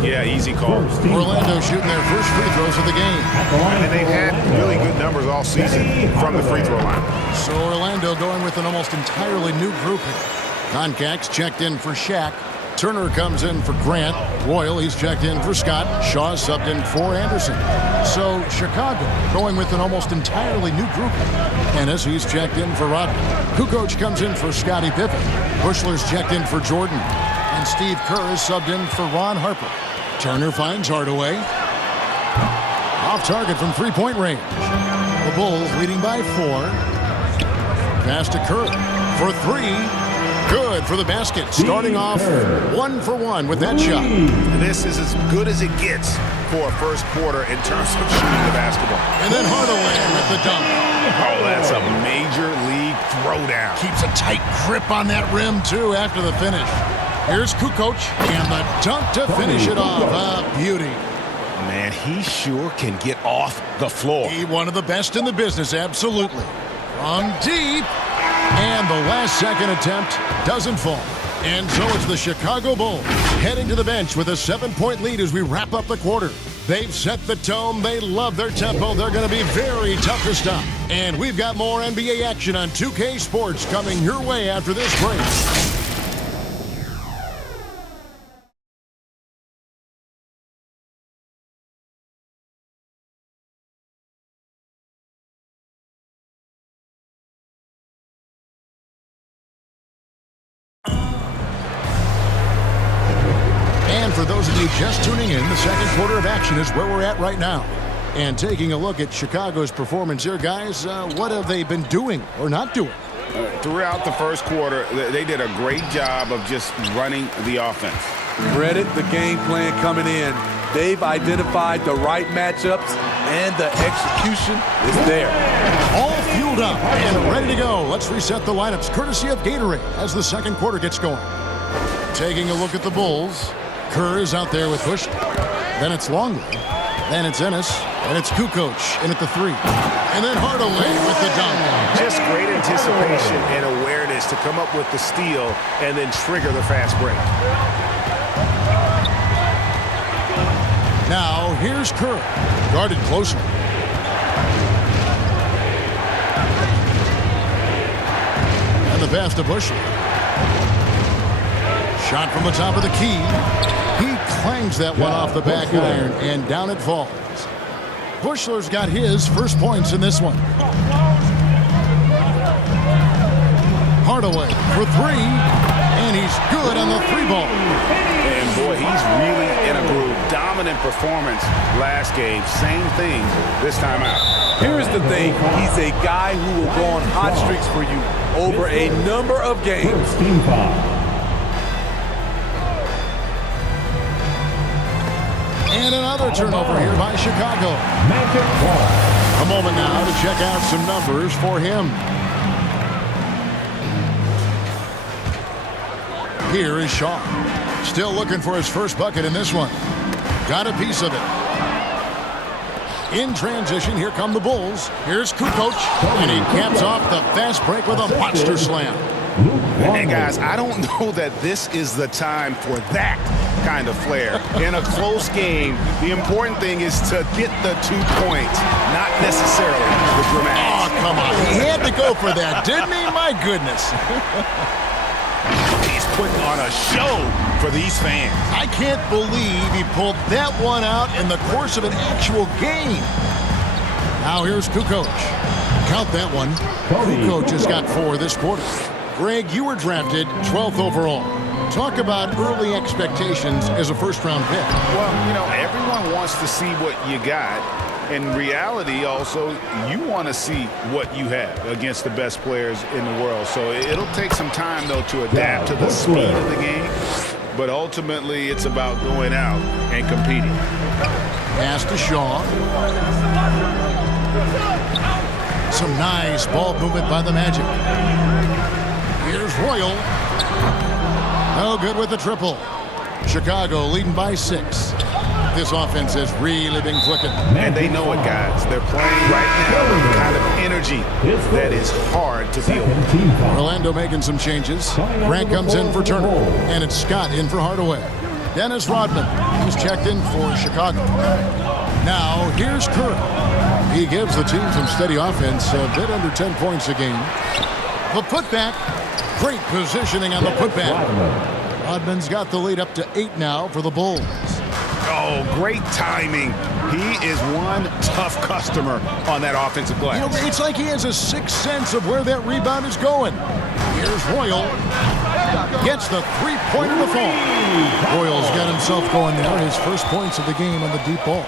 Yeah, easy call. Orlando shooting their first free throws of the game. And they've had really good numbers all season from the free throw line. So Orlando going with an almost entirely new group here. Concax checked in for Shaq. Turner comes in for Grant. Royal, he's checked in for Scott. Shaw subbed in for Anderson. So Chicago going with an almost entirely new group. Ennis, he's checked in for Rodman. Kukoc comes in for Scottie Pippen. Bushler's checked in for Jordan. And Steve Kerr is subbed in for Ron Harper. Turner finds Hardaway. Off target from three-point range. The Bulls leading by 4. Pass to Kerr for 3. Good for the basket. Starting off 1 for 1 with that shot. This is as good as it gets for a first quarter in terms of shooting the basketball. And then Hardaway with the dunk. Oh, that's a major league throwdown. Keeps a tight grip on that rim, too, after the finish. Here's Kukoc, and the dunk to finish it off. A beauty. Man, he sure can get off the floor. He one of the best in the business, absolutely. From deep. And the last second attempt doesn't fall. And so it's the Chicago Bulls heading to the bench with a 7-point lead as we wrap up the quarter. They've set the tone. They love their tempo. They're going to be very tough to stop. And we've got more NBA action on 2K Sports coming your way after this break. For those of you just tuning in, the second quarter of action is where we're at right now. And taking a look at Chicago's performance here, guys, what have they been doing or not doing? Throughout the first quarter, they did a great job of just running the offense. Credit the game plan coming in. They've identified the right matchups, and the execution is there. All fueled up and ready to go. Let's reset the lineups, courtesy of Gatorade, as the second quarter gets going. Taking a look at the Bulls. Kerr is out there with Bush. Then it's Longley. Then it's Ennis. And it's Kukoc in at the 3. And then Hardaway with the dunk. Just great anticipation and awareness to come up with the steal and then trigger the fast break. Now here's Kerr. Guarded closely. And the pass to Bush. Shot from the top of the key. He clangs that one off the back iron, and down it falls. Bushler's got his first points in this one. Hardaway for 3, and he's good on the 3-ball. And boy, he's really in a groove. Dominant performance last game. Same thing this time out. Here's the thing. He's a guy who will go on hot streaks for you over a number of games. And another turnover here by Chicago. A moment now to check out some numbers for him. Here is Shaw. Still looking for his first bucket in this one. Got a piece of it. In transition, here come the Bulls. Here's Kukoc, and he caps off the fast break with a monster slam. And guys, I don't know that this is the time for that kind of flair. In a close game, the important thing is to get the 2 points, not necessarily the dramatics. Oh, come on. He had to go for that, didn't he? My goodness. He's putting on a show for these fans. I can't believe he pulled that one out in the course of an actual game. Now here's Kukoc. Count that one. Kukoc has got 4 this quarter. Greg, you were drafted 12th overall. Talk about early expectations as a first-round pick. Well, you know, everyone wants to see what you got. In reality, also, you want to see what you have against the best players in the world. So it'll take some time, though, to adapt to the speed of the game. But ultimately, it's about going out and competing. Pass to Shaw. Some nice ball movement by the Magic. Here's Royal. No good with the triple. Chicago leading by 6. This offense has really been clicking. And they know it, guys. They're playing right now with the kind of energy that is hard to deal with. Orlando making some changes. Grant comes in for Turner. And it's Scott in for Hardaway. Dennis Rodman. He's checked in for Chicago. Now, here's Kerr. He gives the team some steady offense, a bit under 10 points a game. The putback. Great positioning on the putback. Rodman's got the lead up to 8 now for the Bulls. Oh, great timing. He is one tough customer on that offensive glass. You know, it's like he has a sixth sense of where that rebound is going. Here's Royal. Gets the three-pointer to fall. Royal's got himself going there. His first points of the game on the deep ball.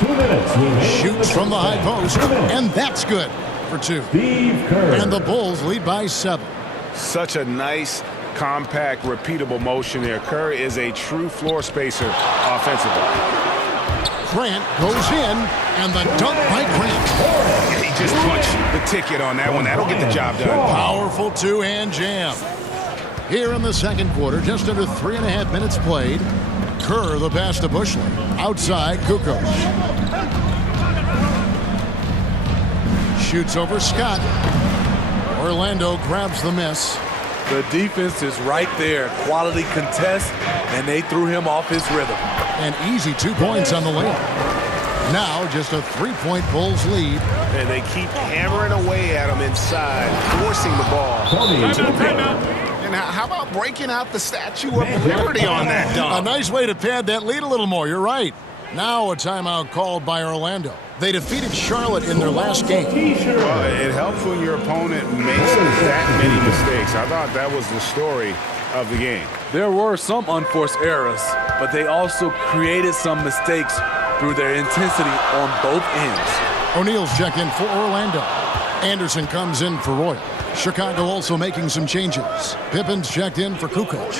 2 minutes. Shoots from the high post, and that's good for 2. Steve Kerr. And the Bulls lead by 7. Such a nice, compact, repeatable motion there. Kerr is a true floor spacer offensively. Grant goes in, and the dunk by Grant. He just punched the ticket on that one. That'll get the job done. Powerful two-hand jam. Here in the second quarter, just under 3.5 minutes played. Kerr, the pass to Bushley. Outside, Kukoc. Shoots over Scott. Orlando grabs the miss. The defense is right there. Quality contest, and they threw him off his rhythm. An easy 2 points on the layup. Now just a 3-point Bulls lead. And they keep hammering away at him inside, forcing the ball to the paint. And how about breaking out the Statue of Liberty on that A dunk? nice way to pad that lead a little more. You're right. Now a timeout called by Orlando. They defeated Charlotte in their last game. Well, it helps when your opponent makes that many mistakes. I thought that was the story of the game. There were some unforced errors, but they also created some mistakes through their intensity on both ends. O'Neal's checked in for Orlando. Anderson comes in for Royal. Chicago also making some changes. Pippen's checked in for Kukoc.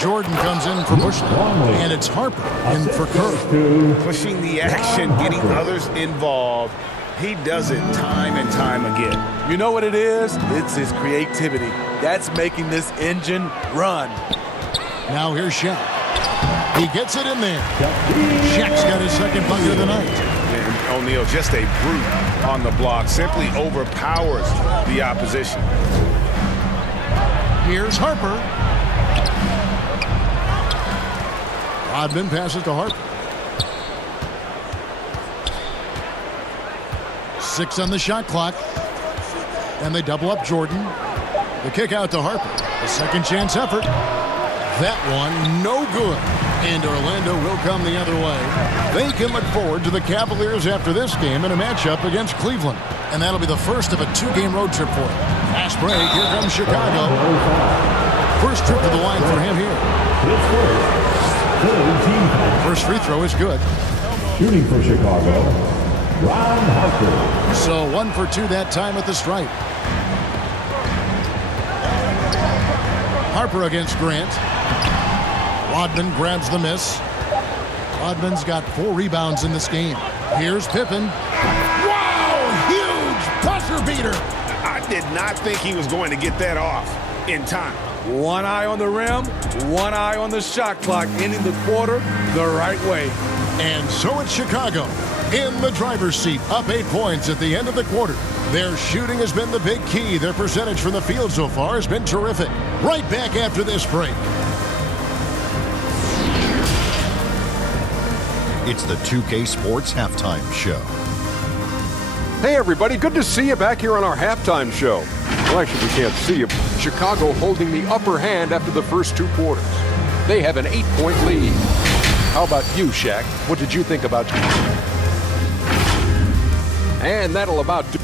Jordan comes in for Bushley. And it's Harper in for Kerr. Pushing the action, getting others involved. He does it time and time again. You know what it is? It's his creativity. That's making this engine run. Now here's Shaq. He gets it in there. Shaq's got his second bucket of the night. And O'Neal, just a brute on the block, simply overpowers the opposition. Here's Harper. Rodman passes to Harper. 6 on the shot clock. And they double up Jordan. The kick out to Harper. A second chance effort. That one no good. And Orlando will come the other way. They can look forward to the Cavaliers after this game in a matchup against Cleveland. And that'll be the first of a 2-game road trip for them. Fast break. Here comes Chicago. First trip to the line for him here. First free throw is good. Shooting for Chicago, Ron Harper. So 1 for 2 that time at the stripe. Harper against Grant. Rodman grabs the miss. Rodman's got 4 rebounds in this game. Here's Pippen. Wow! Huge buzzer beater. I did not think he was going to get that off in time. One eye on the rim, one eye on the shot clock, ending the quarter the right way. And so it's Chicago in the driver's seat, up 8 points at the end of the quarter. Their shooting has been the big key. Their percentage from the field so far has been terrific. Right back after this break. It's the 2K Sports Halftime Show. Hey everybody, good to see you back here on our halftime show. Well, actually we can't see you. Chicago holding the upper hand after the first 2 quarters. They have an 8-point lead. How about you, Shaq? What did you think about you? And that'll about do.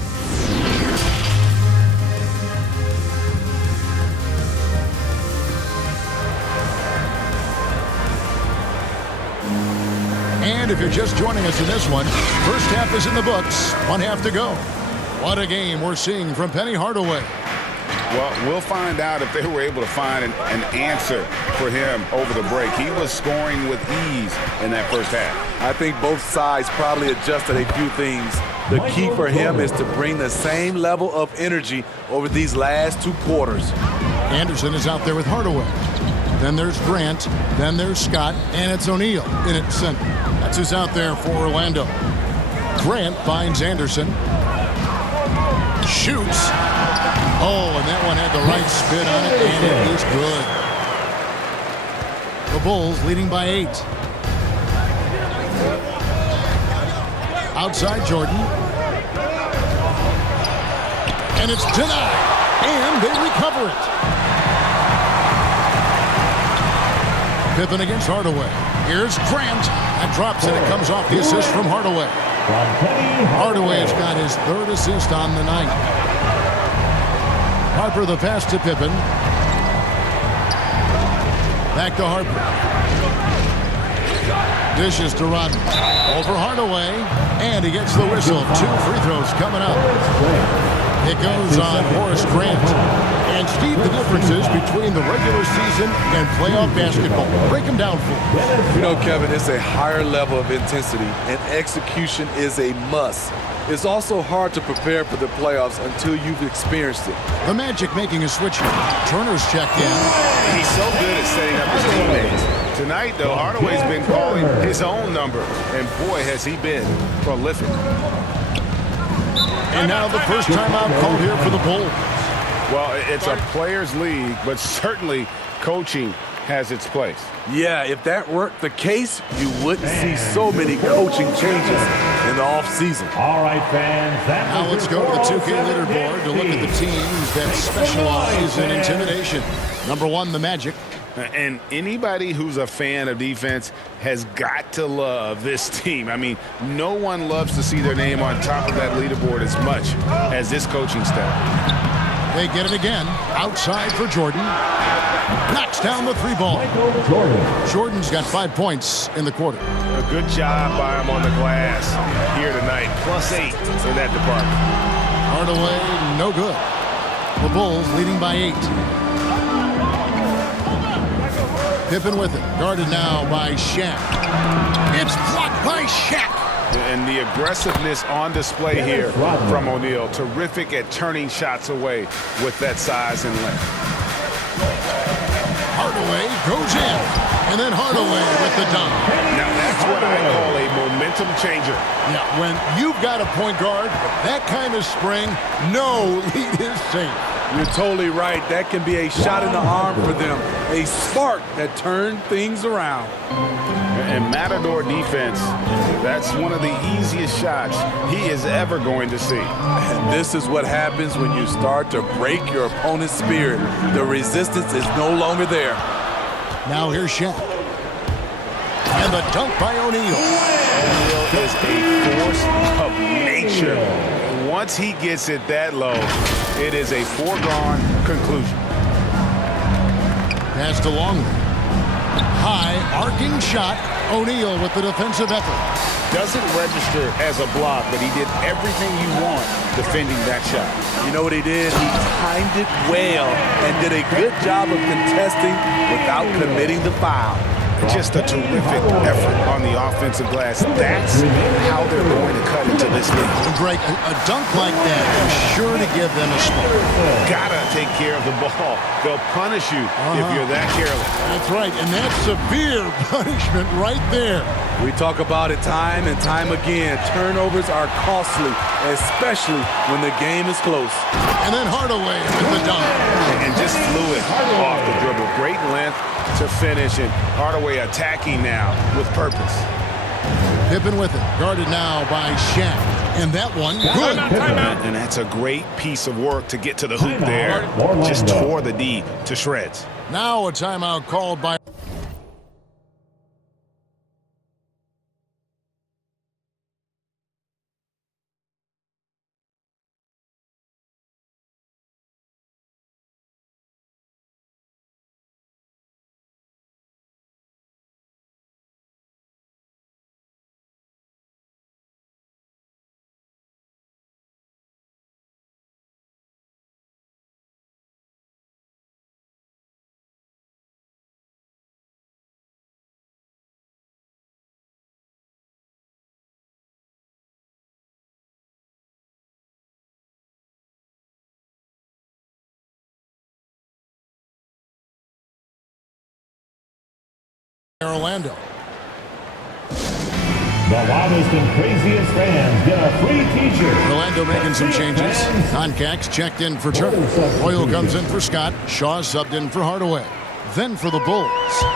And if you're just joining us in this one, first half is in the books. 1 half to go. What a game we're seeing from Penny Hardaway. Well, we'll find out if they were able to find an answer for him over the break. He was scoring with ease in that first half. I think both sides probably adjusted a few things. The key for him is to bring the same level of energy over these last 2 quarters. Anderson is out there with Hardaway. Then there's Grant. Then there's Scott. And it's O'Neal in at center. That's who's out there for Orlando. Grant finds Anderson. Shoots. Oh, and that one had the right spin on it, and it is good. The Bulls leading by 8. Outside Jordan. And it's denied. And they recover it. Pippen against Hardaway. Here's Grant. That drops and it comes off the assist from Hardaway. Hardaway has got his 3rd assist on the night. Harper the pass to Pippen. Back to Harper. Dishes to Rodman. Over Hardaway. And he gets the whistle. 2 free throws coming up. It goes on Horace Grant. And Steve, the differences between the regular season and playoff basketball. Break them down for me. You know, Kevin, it's a higher level of intensity, and execution is a must. It's also hard to prepare for the playoffs until you've experienced it. The Magic making a switch here. Turner's checked in. He's so good at setting up his teammates. Tonight, though, Hardaway's been calling his own number, and boy, has he been prolific. And now the first timeout called here for the Bulls. Well, it's a players' league, but certainly coaching has its place. Yeah, if that weren't the case, you wouldn't see so many coaching changes in the offseason. All right, fans. Now let's go to the 2K leaderboard to look at the teams that specialize in intimidation. Number 1, the Magic. And anybody who's a fan of defense has got to love this team. I mean, no one loves to see their name on top of that leaderboard as much as this coaching staff. They get it again. Outside for Jordan. Knocks down the 3 ball. Jordan's got 5 points in the quarter. A good job by him on the glass here tonight. +8 in that department. Hardaway, no good. The Bulls leading by 8. Pippen with it. Guarded now by Shaq. It's blocked by Shaq. And the aggressiveness on display here from O'Neal. Terrific at turning shots away with that size and length. Hardaway goes in. And then Hardaway with the dunk. Now that's what I call a momentum changer. Yeah, when you've got a point guard, that kind of spring, no lead is safe. You're totally right. That can be a shot in the arm for them. A spark that turned things around. And Matador defense, that's one of the easiest shots he is ever going to see. And this is what happens when you start to break your opponent's spirit. The resistance is no longer there. Now here's Shaq. And the dunk by O'Neal. O'Neal is a force of nature. Once he gets it that low, it is a foregone conclusion. Pass to Longley. High, arcing shot. O'Neal with the defensive effort. Doesn't register as a block, but he did everything you want defending that shot. You know what he did? He timed it well and did a good job of contesting without committing the foul. Just a terrific effort on the offensive glass. That's how they're going to cut into this league. Drake, a dunk like that is sure to give them a spark. Gotta take care of the ball. They'll punish you if you're that careless. That's right, and that's severe punishment right there. We talk about it time and time again. Turnovers are costly, especially when the game is close. And then Hardaway with the dunk. And just fluid off the dribble. Great length to finish, and Hardaway attacking now with purpose. Pippen with it. Guarded now by Shaq. And that one, good. And that's a great piece of work to get to the hoop there. Just tore the D to shreds. Now a timeout called by... Orlando. The loudest and craziest fans get a free t-shirt. Orlando making some changes. Concax checked in for Turner. Hoyle comes in for Scott. Shaw subbed in for Hardaway. Then for the Bulls,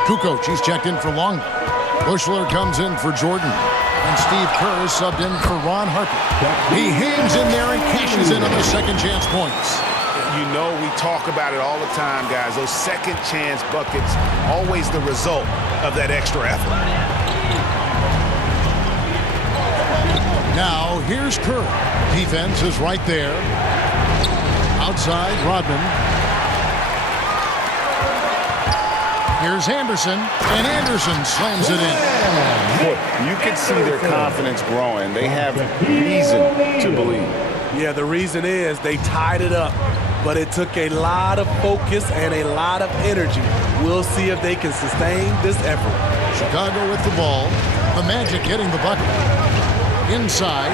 Kukoc, he's checked in for Longley. Bushler comes in for Jordan. And Steve Kerr is subbed in for Ron Harper. He hangs in there and cashes in on the second chance points. You know, we talk about it all the time, guys. Those second chance buckets, always the result of that extra effort. Now, here's Kerr. Defense is right there. Outside, Rodman. Here's Anderson, and Anderson slams it in. You can see their confidence growing. They have reason to believe. Yeah, the reason is they tied it up, but it took a lot of focus and a lot of energy. We'll see if they can sustain this effort. Chicago with the ball. The Magic getting the bucket. Inside,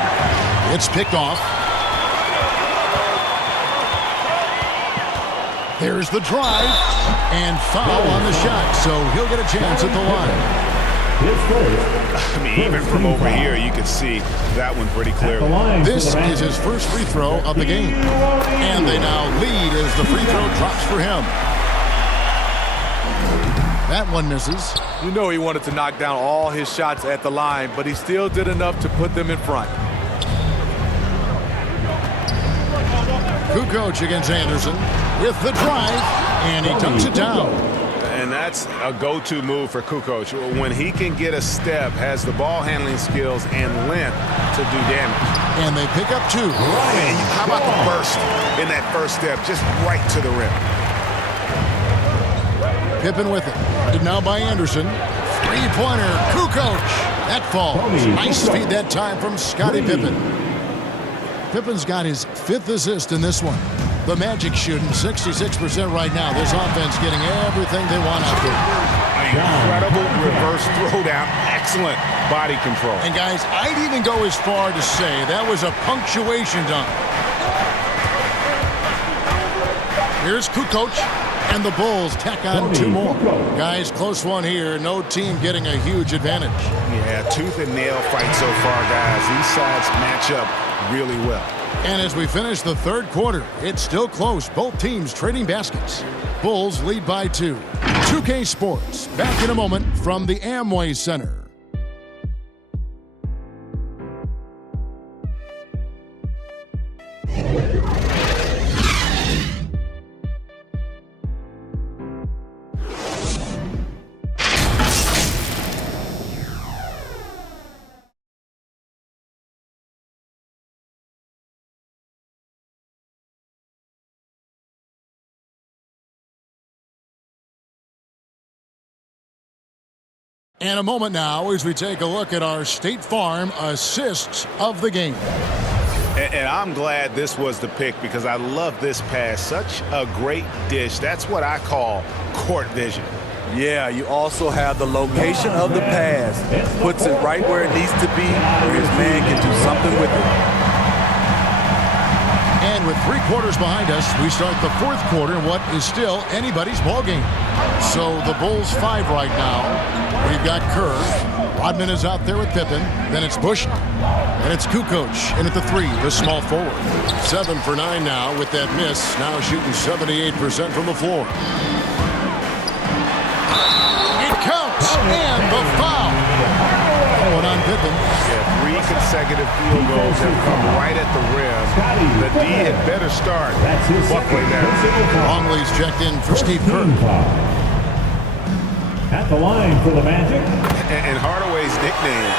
it's picked off. There's the drive, and foul on the shot, so he'll get a chance at the line. I mean, even from over here, you can see that one pretty clearly. This is his first free throw of the game, and they now lead as the free throw drops for him. That one misses. You know he wanted to knock down all his shots at the line, but he still did enough to put them in front. Kukoc against Anderson with the drive, and he dunks it down. And that's a go-to move for Kukoc. When he can get a step, has the ball handling skills and length to do damage. And they pick up two. And how about the burst in that first step, just right to the rim. Pippen with it. And now by Anderson. Three-pointer, Kukoc. That falls. Nice feed that time from Scottie Pippen. Pippen's got his fifth assist in this one. The Magic shooting 66% right now. This offense getting everything they want out there. Incredible reverse throwdown. Excellent body control. And guys, I'd even go as far to say that was a punctuation dunk. Here's Kukoc, and the Bulls tack on two more. Guys, close one here. No team getting a huge advantage. Yeah, tooth and nail fight so far, guys. These sides match up really well. And as we finish the third quarter, it's still close. Both teams trading baskets. Bulls lead by 2. 2K Sports, back in a moment from the Amway Center. And a moment now as we take a look at our State Farm assists of the game. And I'm glad this was the pick because I love this pass. Such a great dish. That's what I call court vision. Yeah, you also have the location of the pass. Puts it right where it needs to be, where his man can do something with it. And with 3 quarters behind us, we start the fourth quarter in what is still anybody's ball game. So the Bulls 5 right now. We've got Kerr. Rodman is out there with Pippen. Then it's Bush. And it's Kukoc in at the 3, the small forward. 7 for 9 now with that miss. Now shooting 78% from the floor. It counts. And the foul. Going on Pippen. Yeah, 3 consecutive field goals have come right at the rim. The D had better start. Buckley there. Longley's checked in for Steve Kerr. At the line for the Magic. And Hardaway's nickname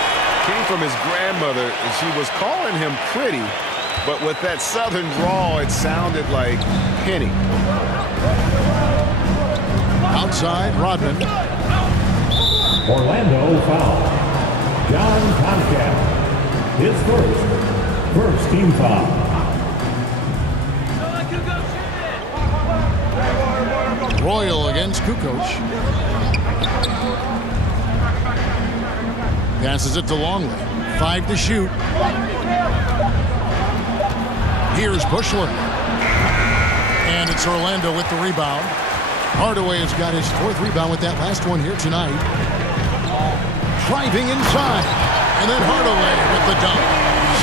came from his grandmother. She was calling him pretty, but with that southern drawl, it sounded like Penny. Outside, Rodman. Orlando foul. John Concat. His first team foul. Royal against Kukoc. Passes it to Longley. 5 to shoot. Here's Bushler. And it's Orlando with the rebound. Hardaway has got his 4th rebound with that last one here tonight. Driving inside. And then Hardaway with the dunk.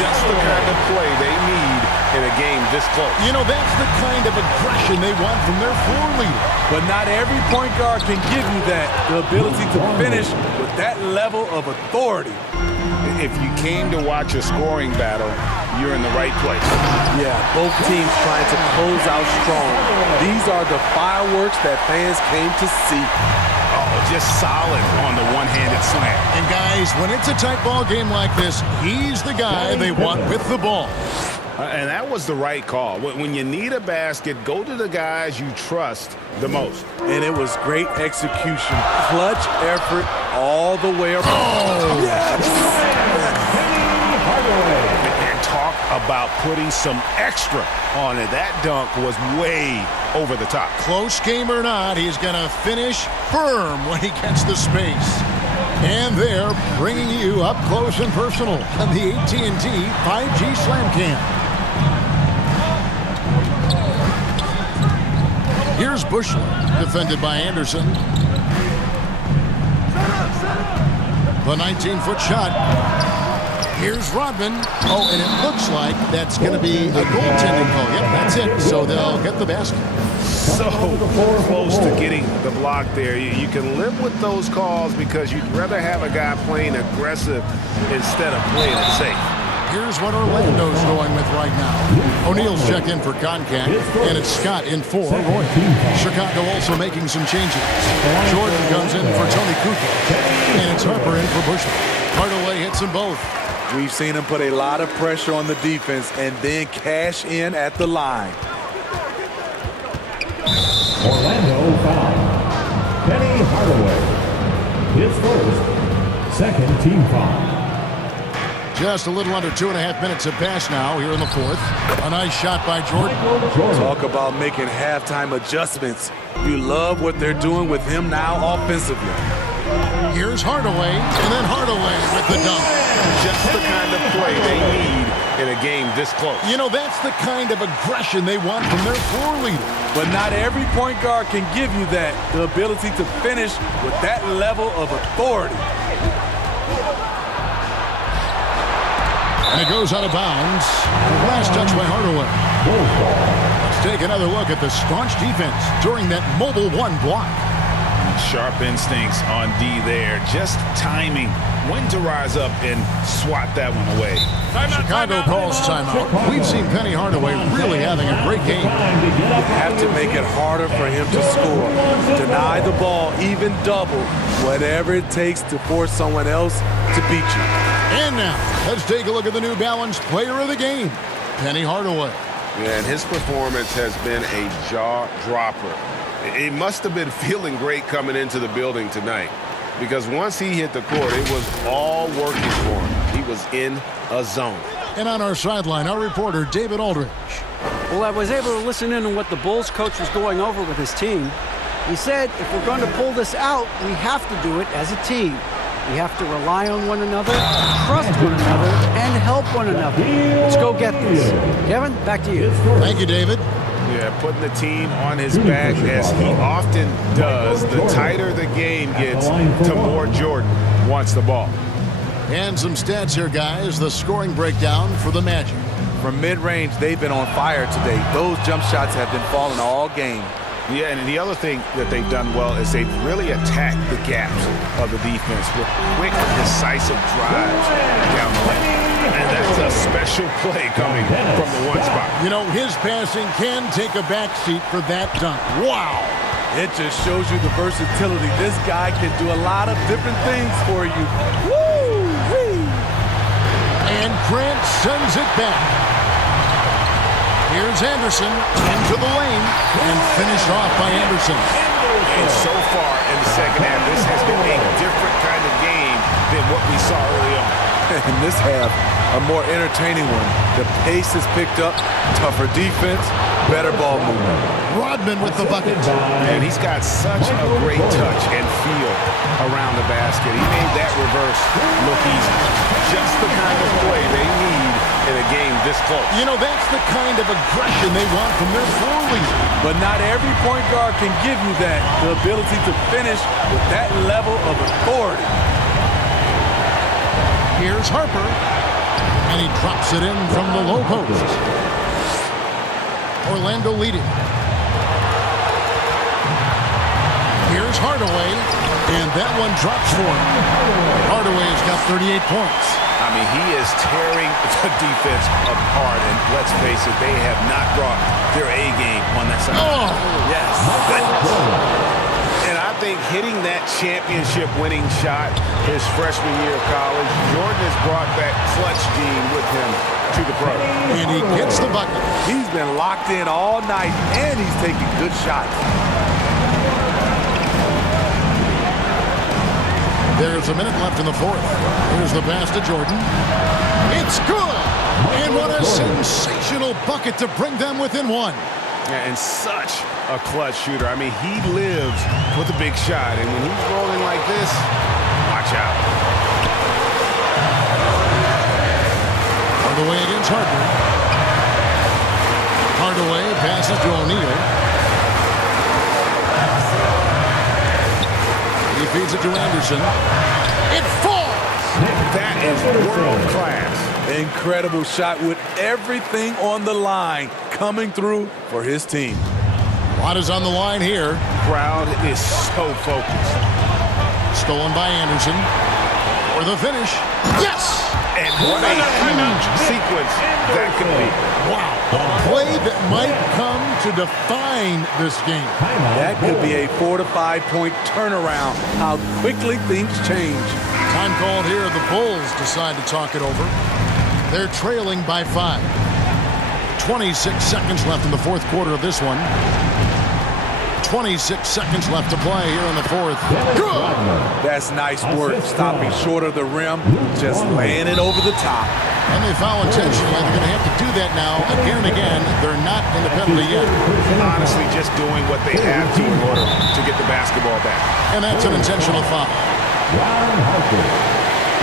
Just the kind of play they need in a game this close. You know, that's the kind of aggression they want from their floor leader. But not every point guard can give you that, the ability to finish with that level of authority. If you came to watch a scoring battle, you're in the right place. Yeah, both teams trying to close out strong. These are the fireworks that fans came to see. Oh, just solid on the one-handed slam. And guys, when it's a tight ball game like this, he's the guy they want with the ball. And that was the right call. When you need a basket, go to the guys you trust the most. And it was great execution. Clutch effort all the way around. Oh, yes! And talk about putting some extra on it. That dunk was way over the top. Close game or not, he's going to finish firm when he gets the space. And they're bringing you up close and personal on the AT&T 5G Slam Cam. Here's Bushler, defended by Anderson. The 19-foot shot. Here's Rodman. Oh, and it looks like that's going to be a goaltending call. Yep, that's it. So they'll get the basket. So close to getting the block there. You can live with those calls because you'd rather have a guy playing aggressive instead of playing it safe. Here's what Orlando's going with right now. O'Neal's checked in for Koncak, and it's Scott in for Roy. Chicago also making some changes. Jordan comes in for Tony Kukoc, and it's Harper in for Bushman. Hardaway hits them both. We've seen him put a lot of pressure on the defense and then cash in at the line. Orlando foul. Penny Hardaway. His first, second team foul. Just a little under 2.5 minutes have passed now here in the fourth. A nice shot by Jordan. Talk about making halftime adjustments. You love what they're doing with him now offensively. Here's Hardaway, and then Hardaway with the dunk. Just the kind of play they need in a game this close. You know, that's the kind of aggression they want from their floor leader. But not every point guard can give you that, the ability to finish with that level of authority. And it goes out of bounds. Last touch by Hardaway. Let's take another look at the staunch defense during that mobile one block. Sharp instincts on D there. Just timing when to rise up and swat that one away. Chicago calls timeout. We've seen Penny Hardaway really having a great game. You have to make it harder for him to score. Deny the ball, even double, whatever it takes to force someone else to beat you. And now, let's take a look at the New Balance player of the game, Penny Hardaway. Yeah, and his performance has been a jaw-dropper. It must have been feeling great coming into the building tonight because once he hit the court, it was all working for him. He was in a zone. And on our sideline, our reporter, David Aldridge. Well, I was able to listen in on what the Bulls coach was going over with his team. He said, if we're going to pull this out, we have to do it as a team. We have to rely on one another, trust one another, and help one another. Let's go get this. Kevin, back to you. Thank you, David. Yeah, putting the team on his back as he often does. The tighter the game gets, the more Jordan wants the ball. And some stats here, guys. The scoring breakdown for the Magic. From mid-range, they've been on fire today. Those jump shots have been falling all game. Yeah, and the other thing that they've done well is they've really attacked the gaps of the defense with quick, decisive drives down the lane. And that's a special play coming from the one spot. You know, his passing can take a backseat for that dunk. Wow! It just shows you the versatility. This guy can do a lot of different things for you. Woo-wee! And Grant sends it back. Here's Anderson into the lane and finished off by Anderson. And so far in the second half, this has been a different kind of game than what we saw early on. In this half, a more entertaining one. The pace is picked up, tougher defense, better ball movement. Rodman with the bucket. And he's got such a great touch and feel around the basket. He made that reverse look easy. Just the kind of play they need in a game this close. You know, that's the kind of aggression they want from their floor leader. But not every point guard can give you that, the ability to finish with that level of authority. Here's Harper. And he drops it in from the low post. Orlando leading. Here's Hardaway, and that one drops for him. Hardaway's got 38 points. I mean, he is tearing the defense apart, and let's face it, they have not brought their A game on that side. Oh! Yes. And I think hitting that championship-winning shot his freshman year of college, Jordan has brought that clutch gene with him to the pro. And he gets the bucket. He's been locked in all night, and he's taking good shots. There's a minute left in the fourth. Here's the pass to Jordan. It's good! And what a sensational bucket to bring them within one. Yeah, and such a clutch shooter. I mean, he lives with a big shot, and when he's rolling like this, watch out. Hardaway against Harper. Hardaway passes to O'Neal. He feeds it to Anderson. It falls! That is world class. Incredible shot with everything on the line coming through for his team. A lot is on the line here. Crowd is so focused. Stolen by Anderson. For the finish. Yes! And what a huge sequence that could be. Wow. A play that might come to define this game. That could be a 4 to 5 point turnaround. How quickly things change. Time called here. The Bulls decide to talk it over. They're trailing by 5. 26 seconds left in the fourth quarter of this one. 26 seconds left to play here in the fourth. Good! That's nice work. Stopping short of the rim, just laying it over the top. And they foul intentionally. They're going to have to do that now again and again. They're not in the penalty yet. Honestly, just doing what they have to in order to get the basketball back. And that's an intentional foul.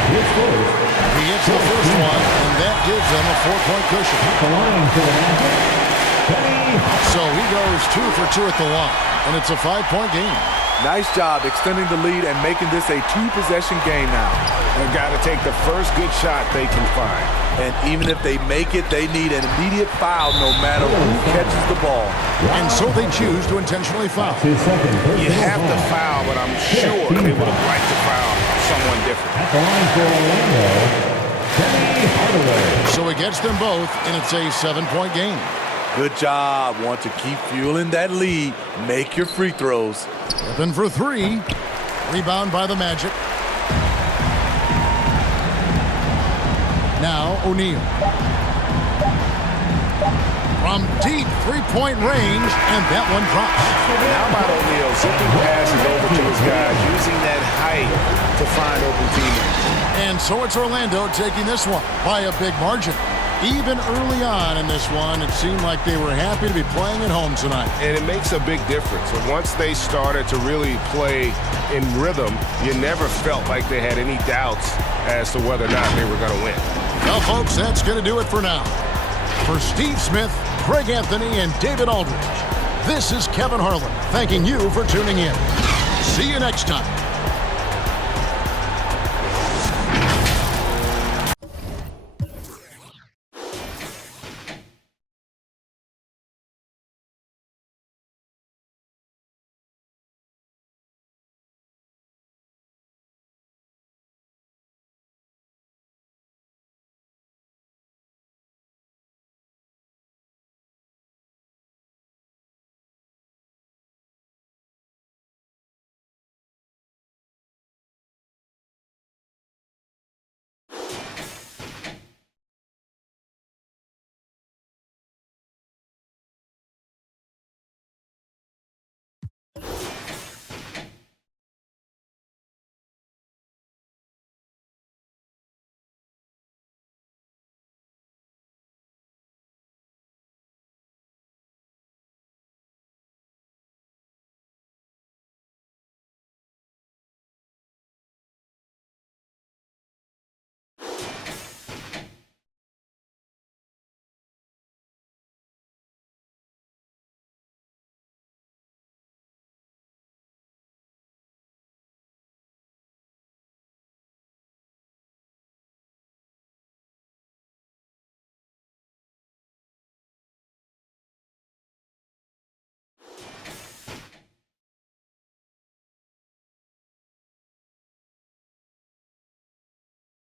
He hits the first one, and that gives them a 4-point cushion. So he goes 2 for 2 at the line, and it's a 5-point game. Nice job extending the lead and making this a 2-possession game now. They've got to take the first good shot they can find. And even if they make it, they need an immediate foul no matter who catches the ball. And so they choose to intentionally foul. You have to foul, but I'm sure they would have liked to foul someone different. So he gets them both, and it's a 7-point game. Good job. Want to keep fueling that lead. Make your free throws. Open for 3. Rebound by the Magic. Now O'Neal. From deep 3-point range, and that one drops. How about O'Neal zipping passes over to his guys, using that height to find open teammates. And so it's Orlando taking this one by a big margin. Even early on in this one, it seemed like they were happy to be playing at home tonight. And it makes a big difference. And once they started to really play in rhythm, you never felt like they had any doubts as to whether or not they were going to win. Well, folks, that's going to do it for now. For Steve Smith, Greg Anthony, and David Aldridge, this is Kevin Harlan thanking you for tuning in. See you next time.